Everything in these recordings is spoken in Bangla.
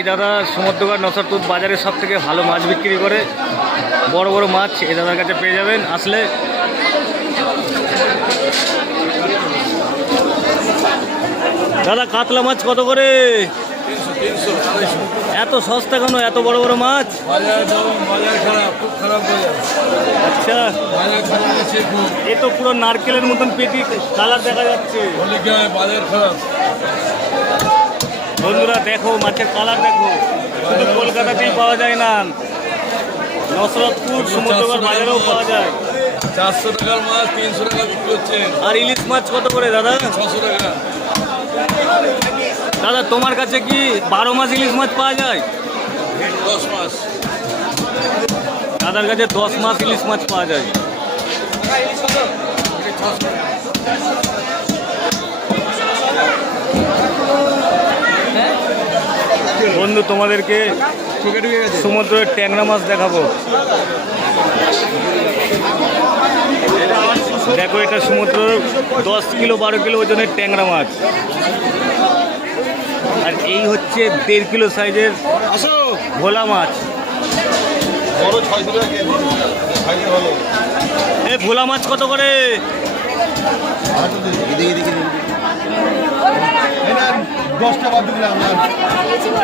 এই দাদা সমুদ্রঘাট নসরপুর বাজারে সব থেকে ভালো মাছ বিক্রি করে। বড় বড় মাছ এই দাদার কাছে পেয়ে যাবেন আসলে। দাদা কাতলা মাছ কত করে? এত সস্তা কেন? এত বড় বড় মাছ? আচ্ছা, এ তো পুরো নারকেলের মতন পেটি কালার দেখা যাচ্ছে। বন্ধুরা দেখো মাছের কালার দেখো, শুধু কলকাতাতেই পাওয়া যায় না, নসরতপুর সমুদ্রঘাট বাজারেও পাওয়া যায়। 400 টাকার মাছ 300 টাকা বিক্রি হচ্ছে। আর ইলিশ মাছ কত করে দাদা? 600 টাকা। দাদা তোমার কাছে কি 12 মাস ইলিশ মাছ পাওয়া যায়? 10 মাস। দাদার কাছে 10 মাস ইলিশ মাছ পাওয়া যায়। বন্ধু তোমাদেরকে সমুদ্রের ট্যাংরা মাছ দেখাবো। দেখো এটা সমুদ্র 10 কিলো 12 কিলো ওজনের ট্যাংরা মাছ। আর এই হচ্ছে 1.5 কিলো সাইজের ভোলা মাছ। এ ভোলা মাছ কত করে?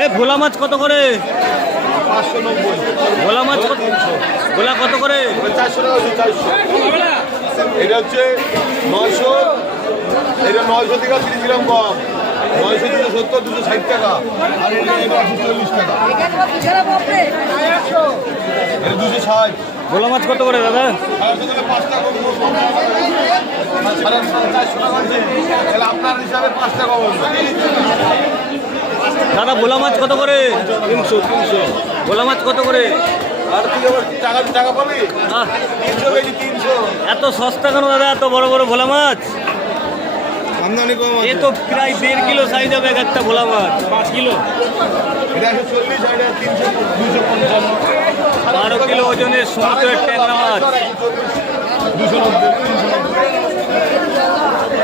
এ ভোলা মাছ কত করে? 590। ভোলা মাছ কত? ভোলা কত করে? 400 টাকা। 400। এটা হচ্ছে 900। এটা 900 থেকে 30 গ্রাম কম। 900 270 260 টাকা। আর এটা 240 টাকা। এটা 260। ভোলা মাছ কত করে দাদা? 5 টাকা কম। 400 টাকা আছে। তাহলে আপনার হিসাবে 5 টাকা কম। দাদা ভোলা মাছ কত করে? 300। ভোলা মাছ কত করে? আর তুই আবার টাকা পাবি? 300 বেশি 300। এত সস্তা কেন দাদা? এত বড় বড় ভোলা মাছ আমদানি কম এ আছে। তো প্রায় 1.5 কিলো সাইজ হবে একটা ভোলা মাছ। 5 কিলো। এটা 140, এটা 300 255। 12 কিলো ওজনের সমুদ্রের ট্যাংরা মাছ। 290 390।